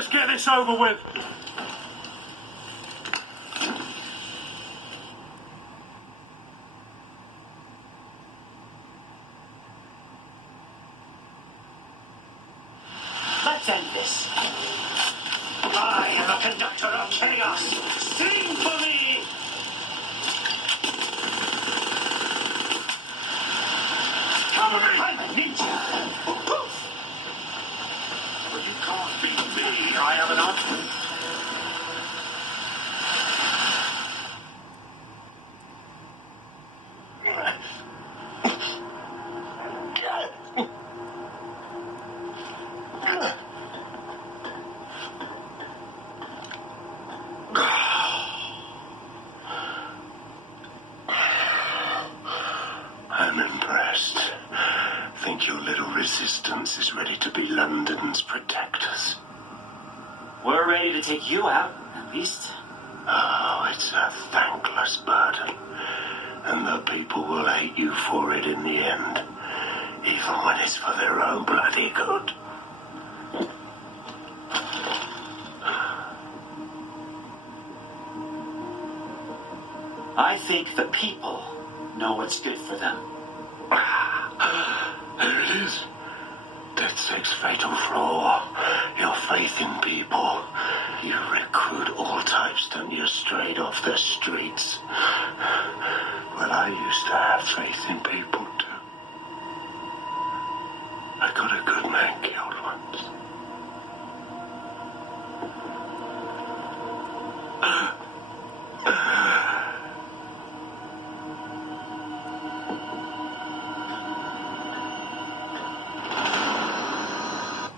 Let's get this over with. Let's end this. I am a conductor of chaos. Sing for me! Come on, I'm a ninja. Poof! But you can't beat me. I have an option. I'm impressed. Think your little resistance is ready to be London's protectors? We're ready to take you out, at least. Oh, it's a thankless burden. And the people will hate you for it in the end. Even when it's for their own bloody good. I think the people know what's good for them. There it is. DedSec's fatal flaw. Your faith in people. You recruit all types, don't you, straight off the streets. Well, I used to have faith in people.